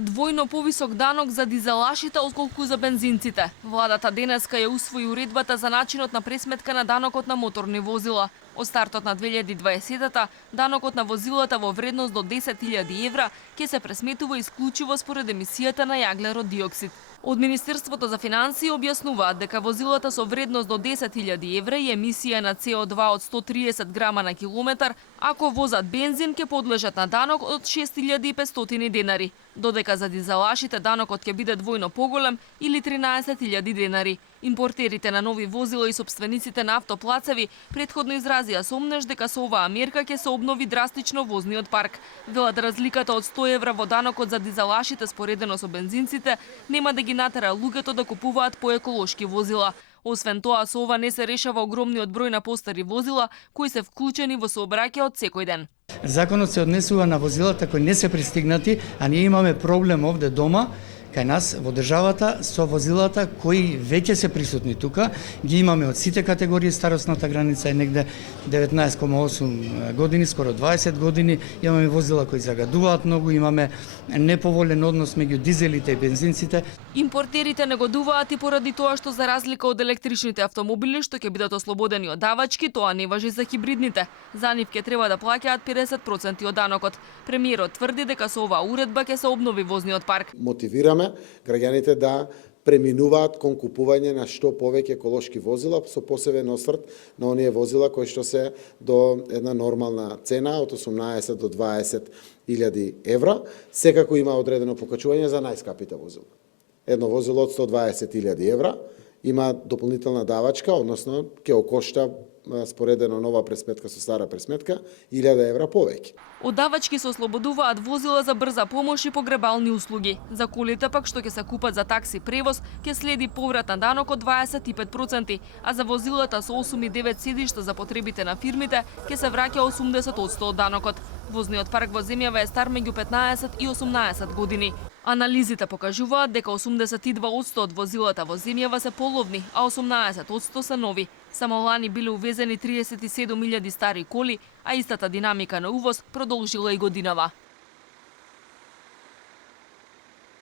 Двојно повисок данок за дизелашите отколку за бензинците. Владата денеска ја усвои уредбата за начинот на пресметка на данокот на моторни возила. Од стартот на 2020-та, данокот на возилата во вредност до 10.000 евра ќе се пресметува исклучиво според емисијата на јаглерод диоксид. Од Министерството за финансии објаснуваат дека возилата со вредност до 10.000 евра и емисија на CO2 од 130 грама на километар, ако возат бензин, ќе подлежат на данок од 6.500 денари, додека за дизелашите данокот ќе биде двојно поголем или 13.000 денари. Импортерите на нови возила и собствениците на автоплацеви претходно изразија сомнеж дека со оваа мерка ќе се обнови драстично возниот парк. Велат разликата од 100 евра во данокот за дизелашите споредено со бензинците нема да ги натера луѓето да купуваат поеколошки возила. Освен тоа, со ова не се решава огромниот број на постари возила кои се вклучени во сообраќајот секој ден. Законот се однесува на возилата кои не се пристигнати, а ние имаме проблем овде дома кај нас во државата со возилата кои веќе се присутни тука. Ги имаме од сите категории, старосната граница е негде 19,8 години, скоро 20 години. Имаме возила кои загадуваат многу, имаме неповолен однос меѓу дизелите и бензинците. Импортерите негодуваат и поради тоа што за разлика од електричните автомобили што ќе бидат ослободени од давачки, тоа не важи за хибридните. За нив ќе треба да плаќаат 50% од данокот. Премиерот тврди дека со оваа уредба ќе се обнови возниот парк. Мотивираме граѓаните да преминуваат кон купување на што повеќе еколошки возила со посебен осврт на оние возила кои што се до една нормална цена од 18 до 20.000 евра. Секако има одредено покачување за најскапите возила. Едно возило од 120.000 евра има дополнителна давачка, односно ќе окошта споредено нова пресметка со стара пресметка 1.000 евра повеќе. Од давачки се ослободуваат возила за брза помош и погребални услуги. За колите пак што ќе се купат за такси превоз ќе следи поврат на данок од 25%, а за возилата со 8 и 9 седишта за потребите на фирмите ќе се враќа 80% од данокот. Возниот парк во земјава е стар меѓу 15 и 18 години. Анализите покажуваат дека 82% од возилата во земјава се половни, а 18% се нови. Само лани биле увезени 37.000 стари коли, а истата динамика на увоз продолжила и годинава.